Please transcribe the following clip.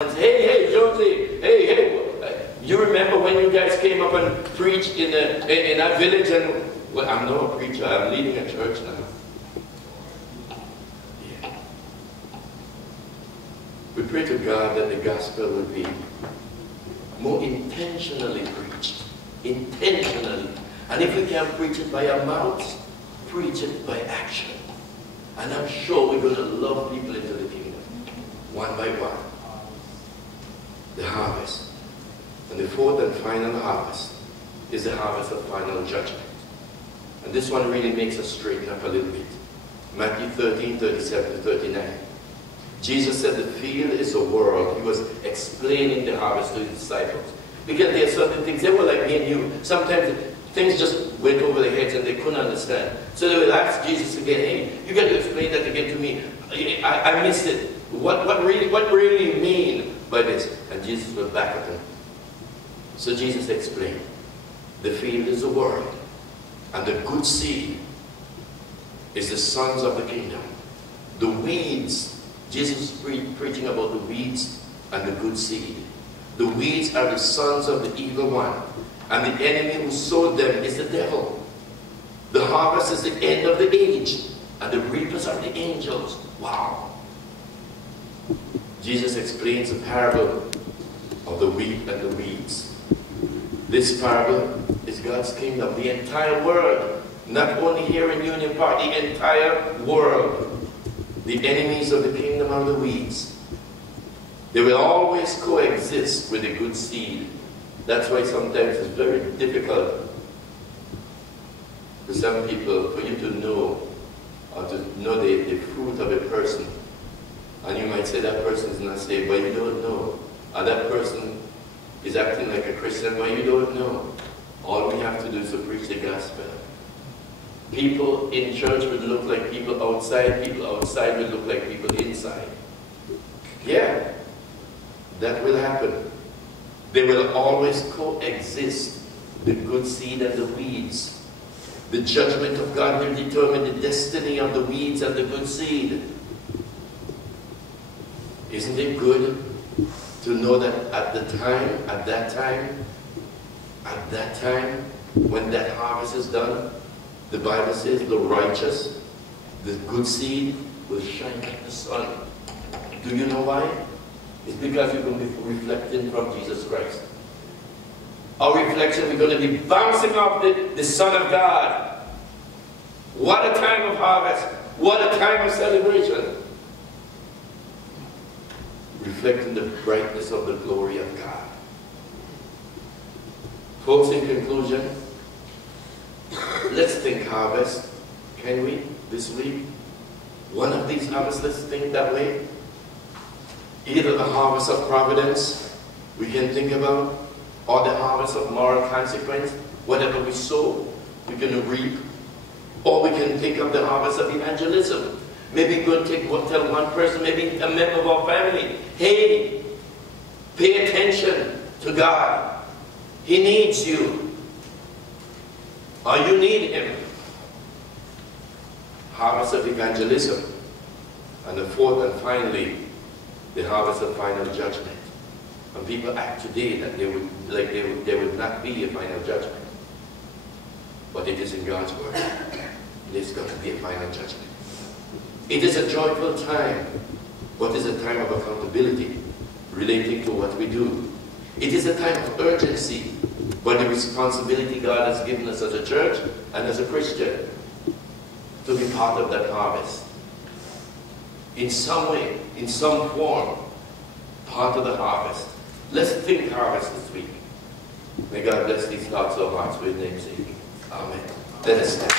Hey, Jonesy, hey, you remember when you guys came up and preached in that village? And well, I'm not a preacher, I'm leading a church now. Yeah. We pray to God that the gospel would be more intentionally preached. Intentionally. And if we can't preach it by our mouths, preach it by action. And I'm sure we're going to love people into the kingdom, one by one. The harvest. And the fourth and final harvest is the harvest of final judgment. And this one really makes us straighten up a little bit. Matthew 13:37-39. Jesus said the field is the world. He was explaining the harvest to his disciples. Because there are certain things, they were like me and you. Sometimes things just went over their heads and they couldn't understand. So they would ask Jesus again, hey, you got to explain that again to me. I missed it. What really mean by this? And Jesus will back at them. So Jesus explained, the field is the world, and the good seed is the sons of the kingdom. The weeds, Jesus is preaching about the weeds and the good seed. The weeds are the sons of the evil one, and the enemy who sowed them is the devil. The harvest is the end of the age, and the reapers are the angels. Wow. Jesus explains the parable of the wheat and the weeds. This parable is God's kingdom, the entire world, not only here in Union Park, the entire world. The enemies of the kingdom are the weeds. They will always coexist with the good seed. That's why sometimes it's very difficult for some people, for you to know, or to know the fruit of a person. And you might say that person is not saved, but you don't know. Or that person is acting like a Christian, but you don't know. All we have to do is to preach the gospel. People in church would look like people outside would look like people inside. Yeah, that will happen. They will always coexist, the good seed and the weeds. The judgment of God will determine the destiny of the weeds and the good seed. Isn't it good to know that at that time, when that harvest is done, the Bible says the righteous, the good seed, will shine like the sun. Do you know why? It's because we're going to be reflecting from Jesus Christ. Our reflection, we're going to be bouncing off the Son of God. What a time of harvest. What a time of celebration. Reflecting the brightness of the glory of God. Folks, in conclusion, let's think harvest. Can we, this week? One of these harvests, let's think that way. Either the harvest of providence we can think about, or the harvest of moral consequence. Whatever we sow, we're going to reap. Or we can think of the harvest of evangelism. Maybe go tell one person, maybe a member of our family, hey, pay attention to God. He needs you. Or you need him. Harvest of evangelism. And the fourth and finally, the harvest of final judgment. And people act today that there would not be a final judgment. But it is in God's word. There's got to be a final judgment. It is a joyful time, but it is a time of accountability relating to what we do. It is a time of urgency, but the responsibility God has given us as a church and as a Christian to be part of that harvest. In some way, in some form, part of the harvest. Let's think harvest this week. May God bless these thoughts of our hearts with namesake. Amen. Let us stand.